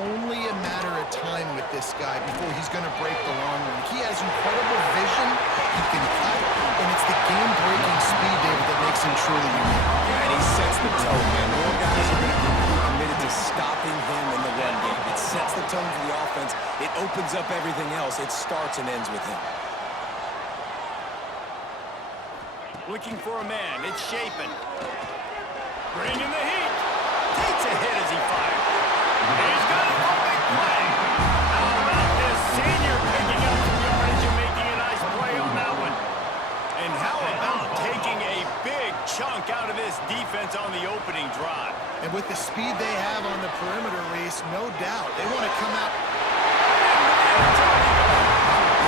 only a matter of time with this guy before he's going to break the long run. He has incredible vision, he can cut, and it's the game-breaking speed, David, that makes him truly unique. Yeah, and he sets the tone, man. More guys are going to be committed to stopping him in the run game. It sets the tone for the offense. It opens up everything else. It starts and ends with him. Looking for a man. It's Shapen. Bringing the heat. Takes a hit as he fires. He's got a big play. How about this senior picking up some yardage and making a nice play on that one? And how about taking a big chunk out of this defense on the opening drive? And with the speed they have on the perimeter, Reese, no doubt, they want to come out.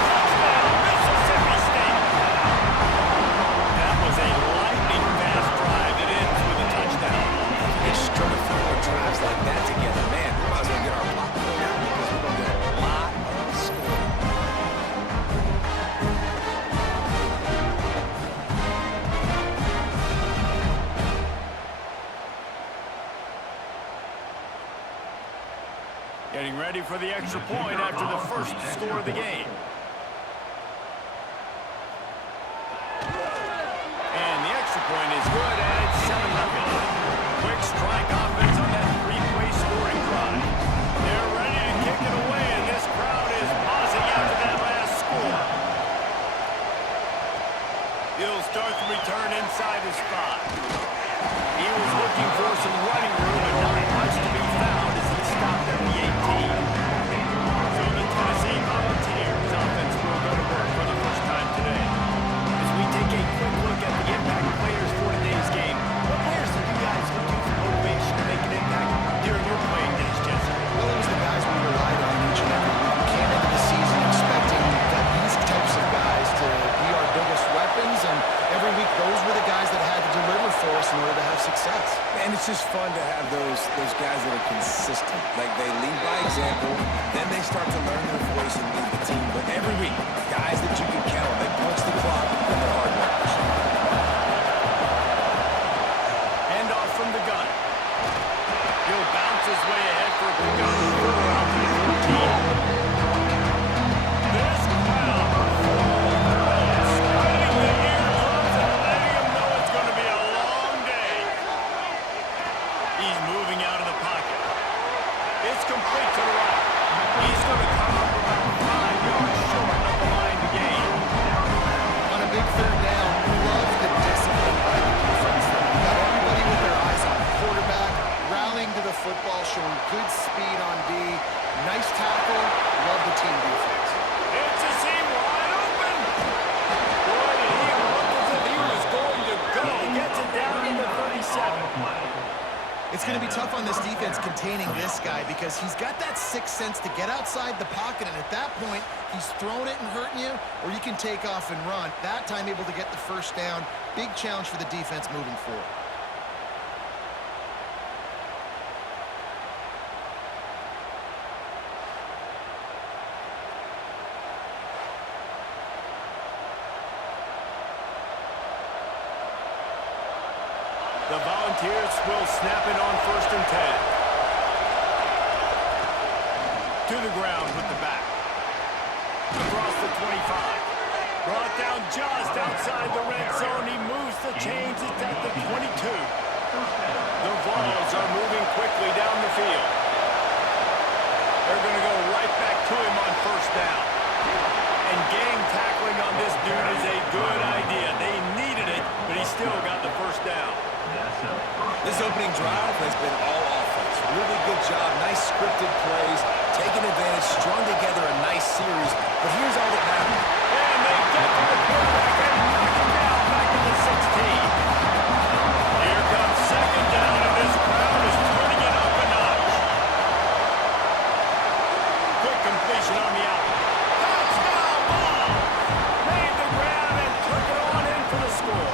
Touchdown, Mississippi State. That was a lightning-fast drive that ends with a touchdown. They string a few more drives like that together, man. We might as well get our popcorn out because we're going to get a lot of scoring. Getting ready for the extra point after the first score of the game. And the extra point is good, and it's 7-0. Quick strike offense on that three-play scoring drive. They're ready to kick it away, and this crowd is buzzing after that last score. He'll start the return inside his spot. He was looking for some running room, but not much to be found as he stopped at the 18. So the Tennessee Volunteers offense will go to work for the first time today. As we take a quick look at the impact players for today's game, what players did you guys look to for motivation to make an impact during your playing days, Jesse? Well, it was the guys we relied on each and every week. We came into the season expecting these types of guys to be our biggest weapons, and every week those were the guys that had to deliver for us in order to have success. And it's just fun to have those guys that are consistent. Like, they lead by example, then they start to learn their voice and lead the team. But every week, guys that you can count on, they punch the clock and they're hard workers. Hand off from the gun. He'll bounce his way ahead for a pickup. Out to the 14. This crowd is spreading the eardrums and letting him know it's going to be a long day. He's moving out of the pocket. It's complete to the right. He's going to come up about 5 yards short of the line to gain. On a big third down, we love the discipline by the defense. We got everybody with their eyes on the quarterback, rallying to the football, showing good speed on D. Nice tackle. Love the team defense. It's a seam wide open. Boy, did he look as if he was going to go. Gets it down to the 37. It's going to be tough on this defense containing this guy because he's got that sixth sense to get outside the pocket, and at that point, he's throwing it and hurting you, or you can take off and run. That time able to get the first down. Big challenge for the defense moving forward. The Volunteers will snap it on 1st and 10. To the ground with the back. Across the 25. Brought down just outside the red zone. He moves the chains. It's at the 22. The Vols are moving quickly down the field. They're going to go right back to him on 1st down. And gang tackling on this dude is a good idea. They needed it, but he still got the 1st down. This opening drive has been all offense. Really good job, nice scripted plays, taking advantage, strung together a nice series. But here's all that matters. And they get to the quarterback and knock him down back to the 16. Here comes 2nd down, and this crowd is turning it up a notch. Quick completion on the out. Touchdown ball! Made the grab and took it on in for the score.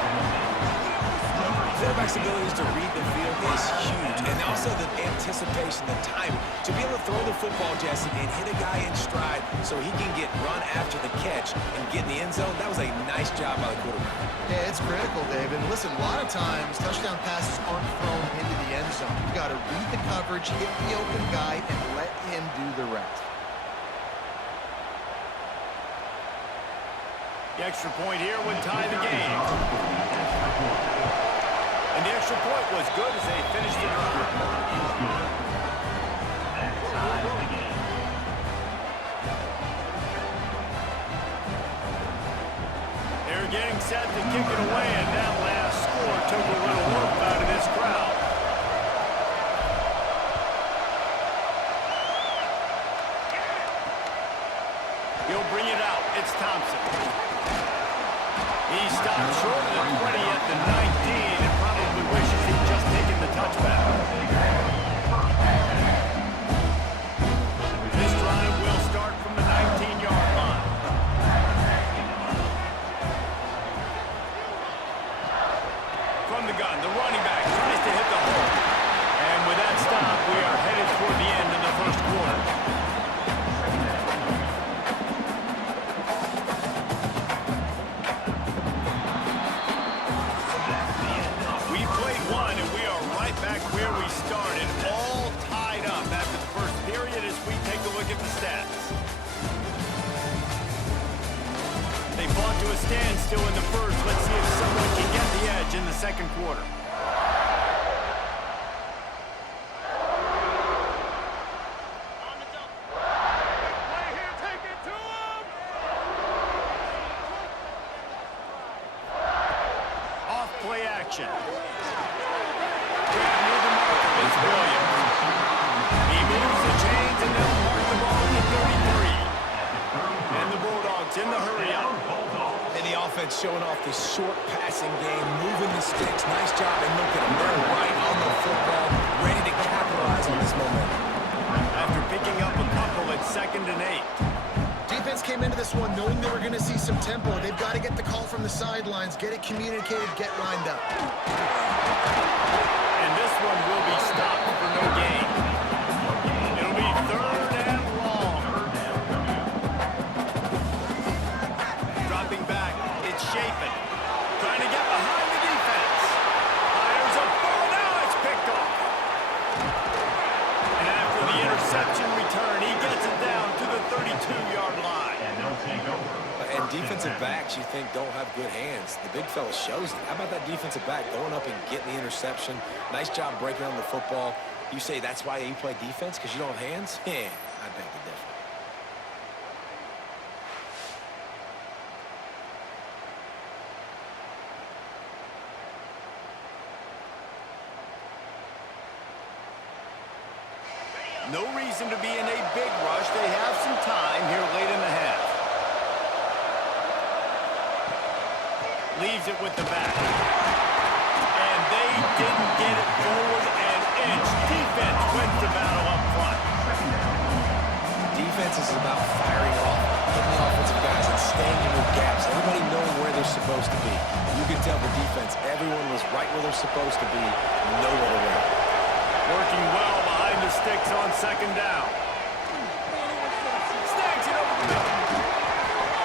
Quarterback's abilities to read the field is huge, and also the anticipation, the time to be able to to throw the football, Jesse, and hit a guy in stride so he can get run after the catch and get in the end zone. That was a nice job by the quarterback. Yeah, it's critical, David. Listen, a lot of times touchdown passes aren't thrown into the end zone. You've got to read the coverage, hit the open guy, and let him do the rest. The extra point here would tie the game. And the extra point was good as they finished it up. They're getting set to kick it away, and that last score took a little work out of this crowd. He'll bring it out. It's Thompson. He stopped short of the 20 at the 19 and probably wishes he'd just taken the touchback. This drive will start from the 19-yard line. From the gun, the running back tries to hit the hole. And with that stop, we are headed toward the end of the first quarter. Where we started, all tied up after the first period as we take a look at the stats. They fought to a standstill in the first. Let's see if someone can get the edge in the second quarter. Off play action. He moves the chains and they'll mark the ball at 33. And the Bulldogs in the hurry up. And the offense showing off the short passing game, moving the sticks. Nice job, and look at them. They're right on the football, ready to capitalize on this momentum. After picking up a couple at 2nd and 8. Defense came into this one knowing they were going to see some tempo. They've got to get the call from the sidelines, get it communicated, get lined up. And this one will be stopped for no gain. It'll be 3rd and long. Dropping back, it's Chapin. Trying to get behind the defense. Fires a ball, now it's picked off. And after the interception return, he gets it down to the 32-yard line. And defensive backs, you think, don't have good hands. The big fella shows it. How about that defensive back going up and getting the interception? Nice job breaking on the football. You say that's why you play defense, because you don't have hands? Yeah, I beg to differ. No reason to be in a big rush. They have some time here late in the half. Leaves it with the back. And they didn't get it forward an inch. Defense wins the battle up front. Defense is about firing off, hitting the offensive guys and staying in their gaps. Everybody knowing where they're supposed to be. You can tell the defense, everyone was right where they're supposed to be, nowhere to run. Working well behind the sticks on 2nd down. Snags it over the middle.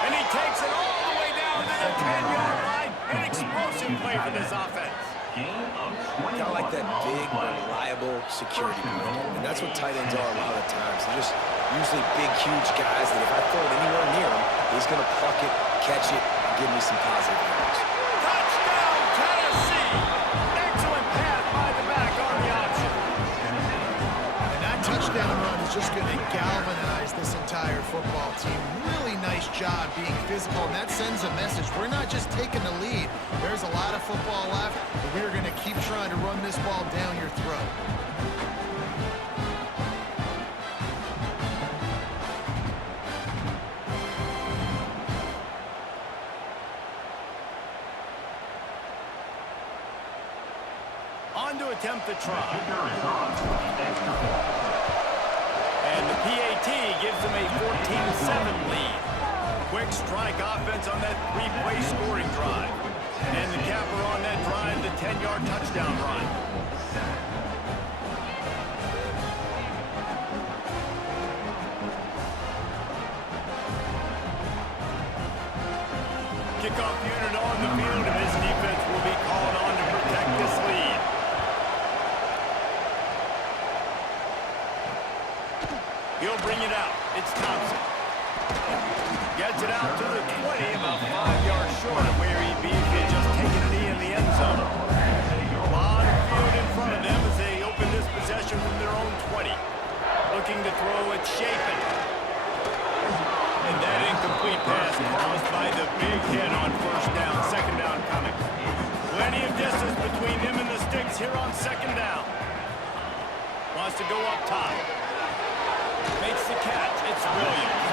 And he takes it all the way down to the 10-yard line. An explosive play for this offense. Kind of like that big, reliable security blanket. And that's what tight ends are a lot of times. They're just usually big, huge guys that if I throw it anywhere near him, he's going to pluck it, catch it, and give me some positive yards. Touchdown, Tennessee! Excellent pass by the back on the option. And that touchdown run is just going to galvanize this entire football team. Really nice job being physical, and that sends a message. We're not just taking the lead. There's a lot of football left, but we're going to keep trying to run this ball down your throat. On to attempt the try. And the PAT gives them a 14-7 lead. Quick strike offense on that 3-play scoring drive. And the capper on that drive, the 10-yard touchdown run. kickoff unit on the field, and this defense will be called on to protect this lead. He'll bring it out. It's Thompson. Gets it out to the 20, about 5 yards short of where he'd be if he had just taken a knee in the end zone. A lot of field in front of them as they open this possession from their own 20. Looking to throw it, Shapen. And that incomplete pass caused by the big hit on first down. Second down coming. Plenty of distance between him and the sticks here on second down. Wants to go up top. Makes the catch. It's Williams.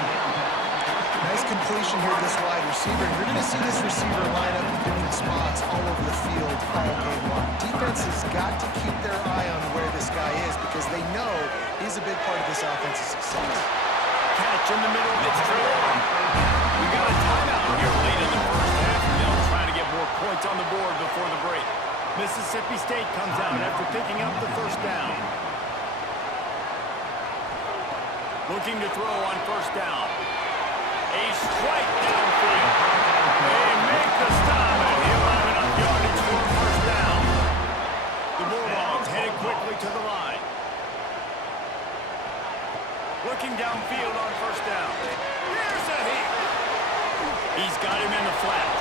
Nice completion here to this wide receiver. You're going to see this receiver line up in different spots all over the field all game long. Defense has got to keep their eye on where this guy is because they know he's a big part of this offense's success. Catch in the middle. It's Trevor. We got a timeout here late in the first half, and they'll try to get more points on the board before the break. Mississippi State comes out after picking up the first down. Looking to throw on first down. A strike downfield. They make the stop, and he'll have enough yardage for a first down. The Bulldogs headed quickly to the line. Looking downfield on first down. Here's a hit. He's got him in the flat.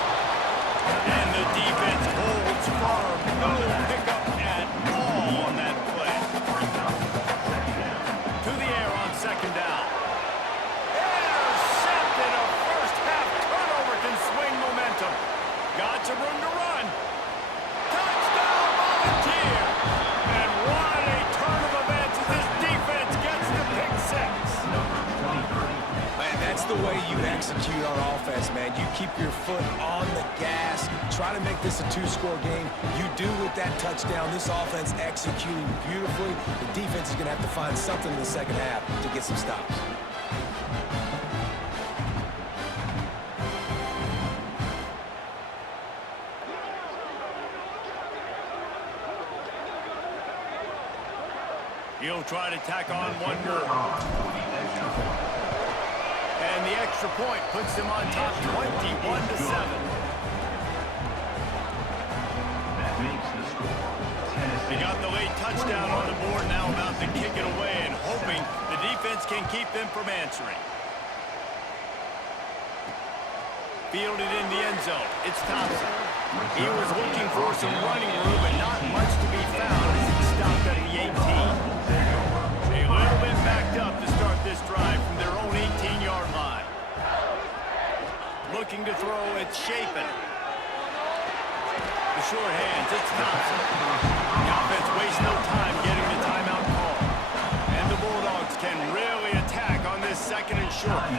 And the defense holds firm. No pickup at all on that play. To the air on second down. Intercepted. A first half turnover can swing momentum. Got some room to run. Touchdown Volunteer. And what a turn of events as this defense gets the pick six. Man, that's the way you execute on offense, man. You keep your foot on the gas, try to make this a two-score game. You do with that touchdown. This offense executing beautifully. The defense is going to have to find something in the second half to get some stops. He'll try to tack on one more. And the extra point puts them on top 21-7. They got the late touchdown on the board, now about to kick it away and hoping the defense can keep them from answering. Fielded in the end zone. It's Thompson. He was looking for some running room, but not much to be found as he stopped at the 18. A little bit backed up to start this drive from their own 18-yard line. Looking to throw, it's Shapen. The short hands, it's Thompson. The offense wastes no time getting the timeout call. And the Bulldogs can really attack on this second and short.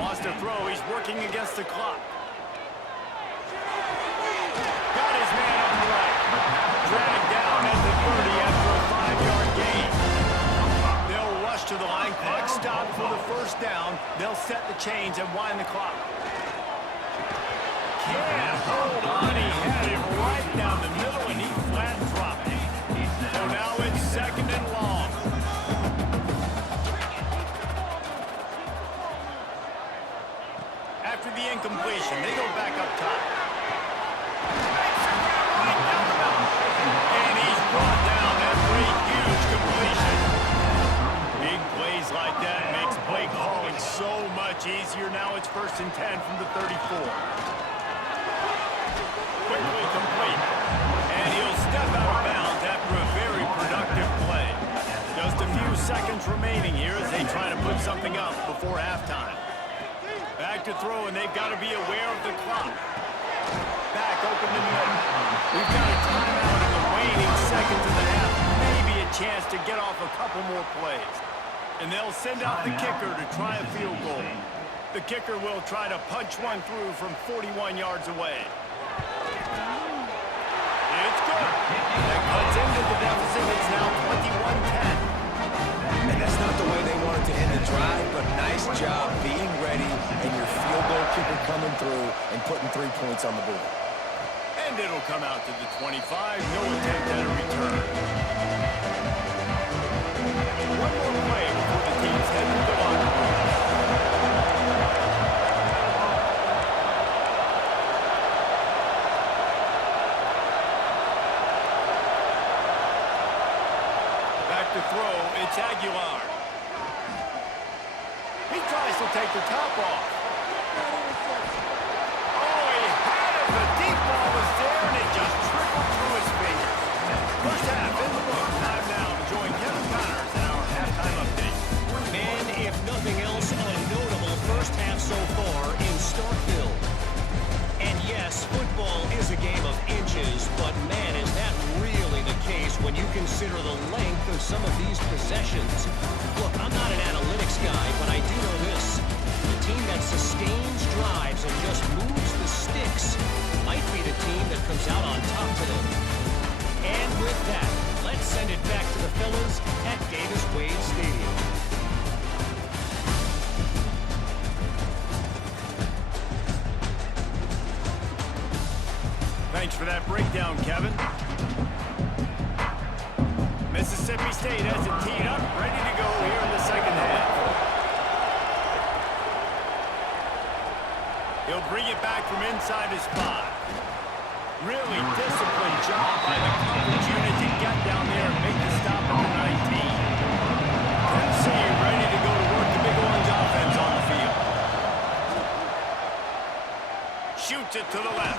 Wants to throw, he's working against the clock. Got his man on the right. Dragged down at the 30 after a 5-yard gain. They'll rush to the line, clock stopped for the first down. They'll set the chains and wind the clock. Can't hold on, he had it right down the middle and he flat dropped it. So now it's second and long. After the incompletion, they go back up top. Right down the middle. And he's brought down after a huge completion. Big plays like that makes play calling so much easier. Now it's 1st and 10 from the 34. Quickly complete. And he'll step out of bounds after a very productive play. Just a few seconds remaining here as they try to put something up before halftime. Back to throw, and they've got to be aware of the clock. Back open to middle. We've got a timeout in the waning seconds of the half. Maybe a chance to get off a couple more plays. And they'll send out the kicker to try a field goal. The kicker will try to punch one through from 41 yards away. It's good. That cuts into the deficit. It's now 21-10. And that's not the way they wanted to end the drive, but nice job being ready and your field goal kicker coming through and putting 3 points on the board. And it'll come out to the 25. No attempt at a return. One more play before the teams head to the locker room. Aguilar. He tries to take the top off. Oh, he had it. The deep ball was there, and it just trickled through his fingers. First half in the books. Time now to join Kevin Connors in our halftime update. And if nothing else, a notable first half so far in Starkville. And yes, football is a game of inches, but man, is that really the case when you consider the length of some of these possessions. Look, I'm not an analytics guy, but I do know this. The team that sustains drives and just moves the sticks might be the team that comes out on top today. And with that, let's send it back to the fellas at Davis-Wade Stadium. Thanks for that breakdown, Kevin. Mississippi State has it teed up, ready to go here in the second half. He'll bring it back from inside his 5. Really disciplined job by the coverage unit to get down there and make the stop at the 19. Tennessee ready to go to work the Big Orange offense on the field. Shoots it to the left.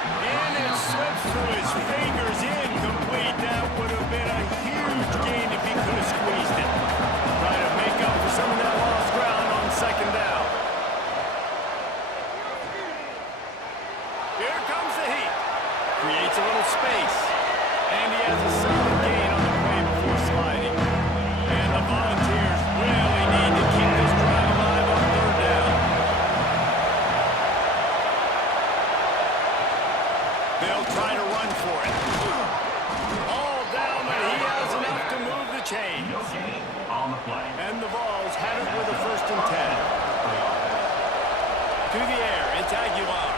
And it slips through his fingers, incomplete. That would have been a huge gain if he could have squeezed it. Trying to make up for some of that lost ground on second down. Here comes the heat. Creates a little space. And he has a solid gain on the play before sliding. And the Volunteers really need to keep this drive alive on third down. They'll try to run for it. All down, but he has enough to move the chains. And the Vols have it with a 1st and 10. To the air, it's Aguilar.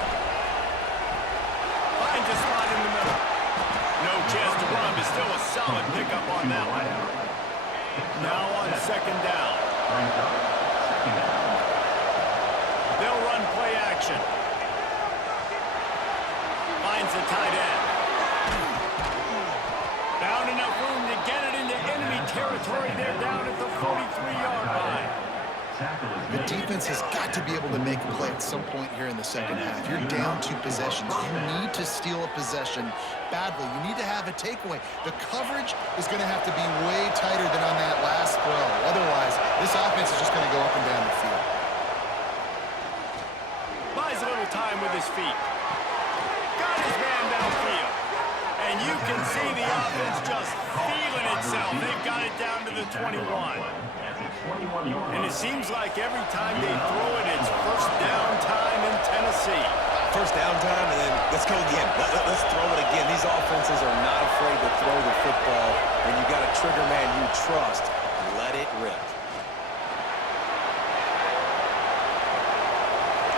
Finds a spot in the middle. No chance to run, but still a solid pickup on that one. Now on second down. They'll run play action. Finds the tight end. Found enough room to get it into enemy territory. They're down at the 43-yard line. The defense has got to be able to make a play at some point here in the second half. You're down 2 possessions. You need to steal a possession badly. You need to have a takeaway. The coverage is going to have to be way tighter than on that last throw. Otherwise, this offense is just going to go up and down the field. Buys a little time with his feet. Got his man downfield. And you can see the offense just feeling itself. They've got it down to the 21. And it seems like every time they throw it, it's first down time in Tennessee. First down time, and then let's go again. Let's throw it again. These offenses are not afraid to throw the football. When you got a trigger man you trust, let it rip.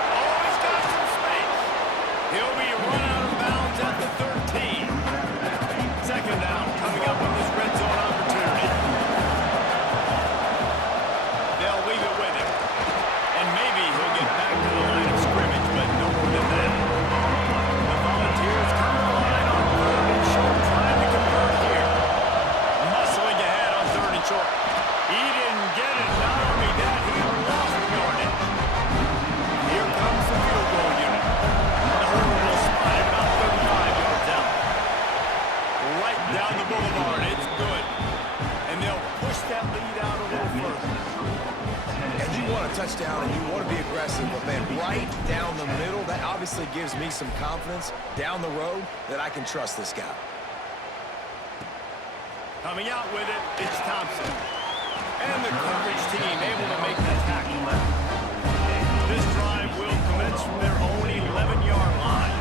Oh, he's got some space. He'll be run out of bounds at the 13. Second down coming up on this red zone opportunity. They'll leave it with him. And maybe he'll get back to the line of scrimmage, but no more than that. The Volunteers come to the line on 3rd and short, trying to convert here. Muscling ahead on 3rd and short. He didn't get it. Not only that, he lost yardage. Here comes the field goal unit. The hole will spot it about 35 yards out. Right down the boulevard. It's good. And they'll push that lead out a little further. And you want a touchdown and you want to be aggressive, but man, right down the middle, that obviously gives me some confidence down the road that I can trust this guy. Coming out with it, it's Thompson. And the coverage team able to make the tackle. This drive will commence from their own 11-yard line.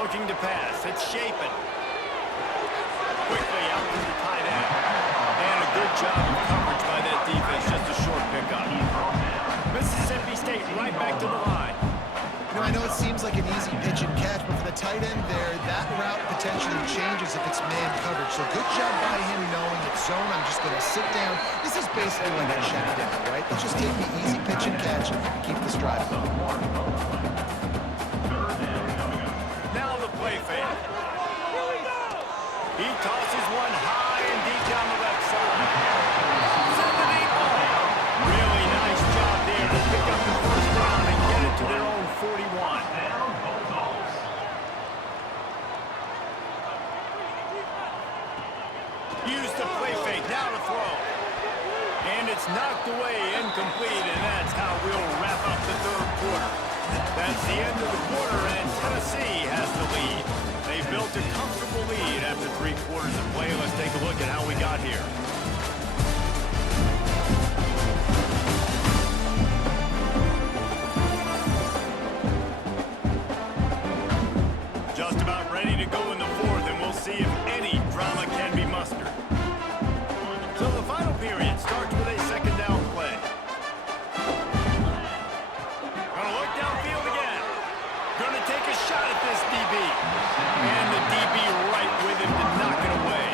Looking to pass, it's Shapen. Quickly out to the tight end. And a good job of coverage by that defense, just a short pickup. Mississippi State right back to the line. You know, I know it seems like an easy pitch and catch, but for the tight end there, that route potentially changes if it's man coverage. So good job by him knowing it's zone. I'm just going to sit down. This is basically like a check down, right? Let's just take the easy pitch and catch and keep this drive going. Now the play fake. He tosses one now to throw. And it's knocked away, incomplete, and that's how we'll wrap up the third quarter. That's the end of the quarter, and Tennessee has the lead. They built a comfortable lead after 3 quarters of play. Let's take a look at how we got here. Just about ready to go in the fourth, and we'll see if any drama can be mustered. So the final period starts with a second down play. Gonna look downfield again. Gonna take a shot at this DB. And the DB right with him to knock it away.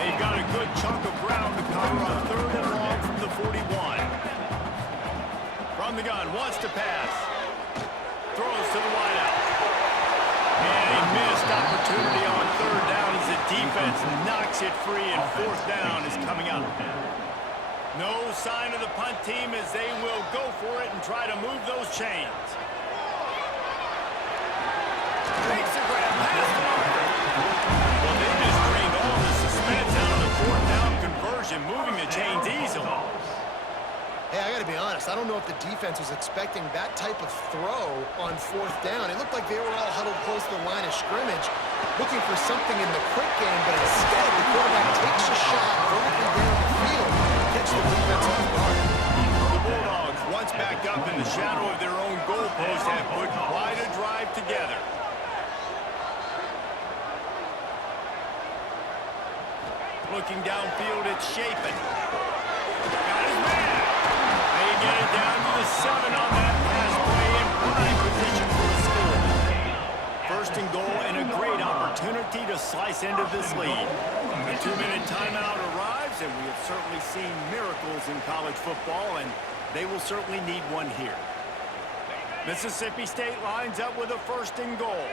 They've got a good chunk of ground to cover on third and long from the 41. From the gun, wants to pass. Throws to the wideout. And a missed opportunity on third down as the defense knocks it free, and fourth down is coming up. No sign of the punt team as they will go for it and try to move those chains. Makes the grab past the marker. Well, they just drained all the suspense out of the fourth down conversion, moving the chains easily. Hey, I got to be honest. I don't know if the defense was expecting that type of throw on fourth down. It looked like they were all huddled close to the line of scrimmage, looking for something in the quick game, but instead the quarterback takes a shot vertically down the field to catch the defense off guard. The Bulldogs, once backed up in the shadow of their own goalpost, have put quite a drive together. Looking downfield, it's Shapen. Got his man. They get it down to the 7 on that pass play in prime position for a score. First and goal and a great opportunity to slice into this lead. The 2-minute timeout arrives, and we have certainly seen miracles in college football, and they will certainly need one here. Mississippi State lines up with a first and goal.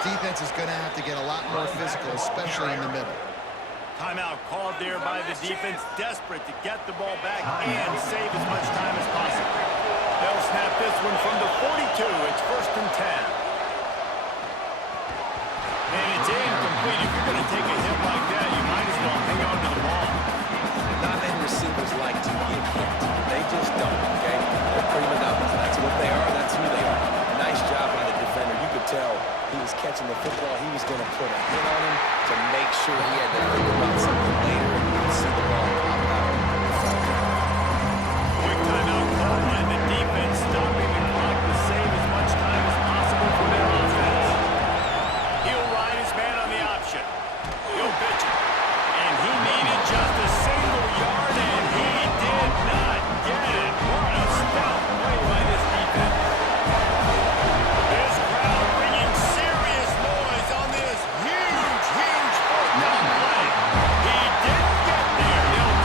Defense is going to have to get a lot more physical, especially in the middle. Timeout called there by the defense, desperate to get the ball back and save as much time as possible. They'll snap this one from the 42. It's first and 10. And it's incomplete. If you're going to take a hit like that, you might as well hang on to the ball. Not many receivers like to get hit. They just don't, okay? They're prima donnas. That's what they are. That's who they are. Nice job by the defender. You could tell he was catching the football. He was going to put a hit on him to make sure he had to think about something later and you could see the ball pop out. Quick timeout called by the defense, stopping the clock to save as much time as possible for their offense. He'll ride his man on the option. He'll pitch it. And he needed just a single yard, and he did not get it. What a stout play by this defense. This crowd bringing serious noise on this huge fourth down play. He didn't get there. They'll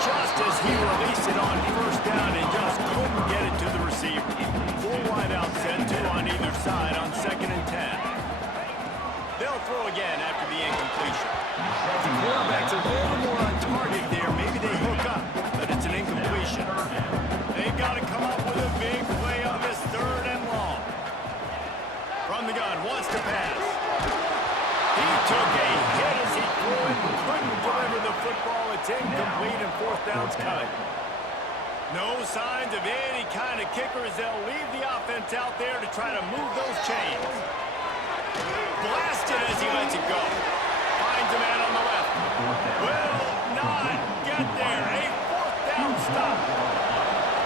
just as he released it on first down and just couldn't get it to the receiver. 4 wide out set, 2 on either side on 2nd and 10. They'll throw again after the incompletion. The quarterback's a little more on target there. Maybe they hook up, but it's an incompletion. They've got to come up with a big play on this 3rd and long. From the gun, wants to pass. He took a hit as he threw it, couldn't deliver the football. It's incomplete and 4th down's cut. No signs of any kind of kicker as they'll leave the offense out there to try to move those chains. Blasted as he lets it go. Finds a man on the left. Will not get there. A 4th down stop.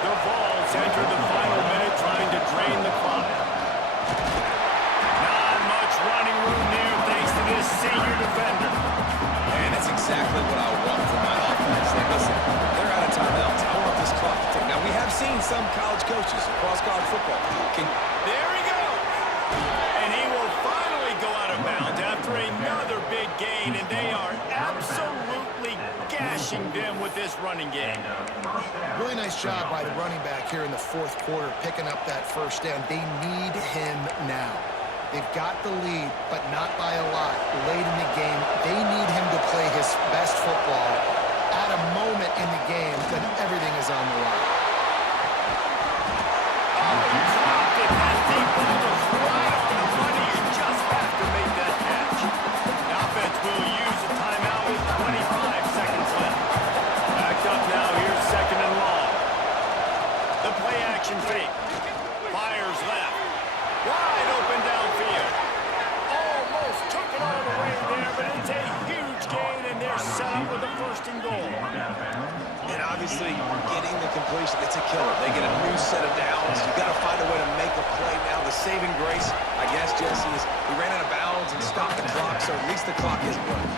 The Vols enter the final minute trying to drain the clock. Not much running room there thanks to this senior defender. And that's exactly what I want from my offense. Like, listen, they're out of timeouts. I want this clock to tick. Now, we have seen some college coaches across college football. There he goes. And he will finally go out of bounds after another big gain, and they are absolutely gashing them with this running game. Really nice job by the running back here in the 4th quarter, picking up that first down. They need him now. They've got the lead, but not by a lot. Late in the game, they need him to play his best football at a moment in the game when everything is on the line. Oh, he dropped it. That deep ball was right on the money. You just have to make that catch. The offense will use a timeout with 25 seconds left. Backed up now. Here's 2nd and long. The play action fake. Fires left. Wide open downfield. Almost took it all the way there, but it's a huge gain, and they're set up with a 1st and goal. And obviously, getting the completion, it's a killer. They get a new set of downs. You've got to find a way to make a play now. The saving grace, I guess, Jesse, is we ran out of bounds and stopped the clock, so at least the clock isn't running.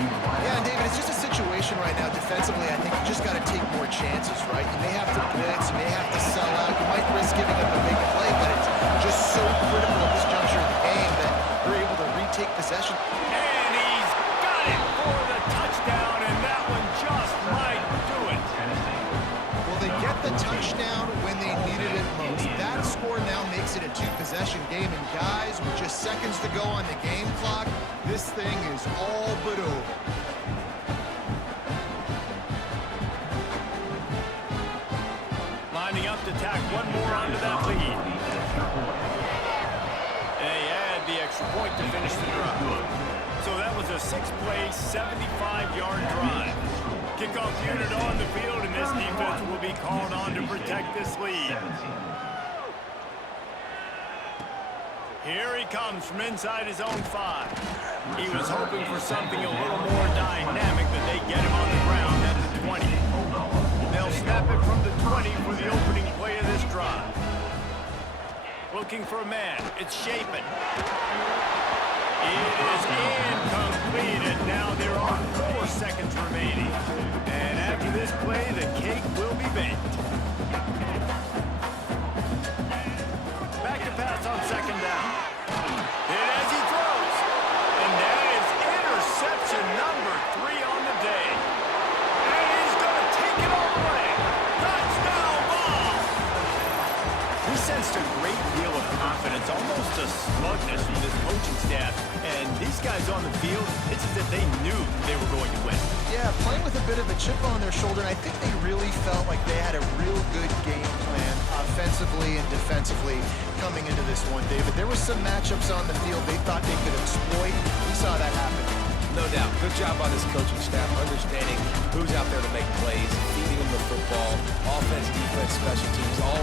Yeah, and David, it's just a situation right now defensively. I think you just got to take more chances, right? You may have to blitz, you may have to sell out. You might risk giving up a big play, but it's just so critical at this juncture of the game that you're able to retake possession. And he's got it for the touchdown, and that one just might do it. Well, they get the touchdown when they needed it most. That score now makes it a 2-possession game, and guys, with just seconds to go on the game clock, this thing is all but over. Lining up to tack one more onto that lead. They add the extra point to finish the drive. So that was a 6-play, 75-yard drive. Kickoff unit on the field, and this defense will be called on to protect this lead. Here he comes from inside his own 5. He was hoping for something a little more dynamic, but they get him on the ground at the 20. They'll snap it from the 20 for the opening play of this drive. Looking for a man. It's Shapen. It is incomplete, and now there are 4 seconds remaining. And after this play, the cake will be baked. Back to pass on 2nd down. And as he throws, and that is interception number 3 on the day. And he's going to take it all the way. Touchdown ball! We sensed a great deal of confidence, almost a smugness from this coaching staff. And these guys on the field, it's as if they knew they were going to win. Yeah, playing with a bit of a chip on their shoulder, and I think they really felt like they had a real good game plan offensively and defensively coming into this one, David. There were some matchups on the field they thought they could exploit. We saw that happen. No doubt. Good job by this coaching staff, understanding who's out there to make plays, feeding them the football, offense, defense, special teams, all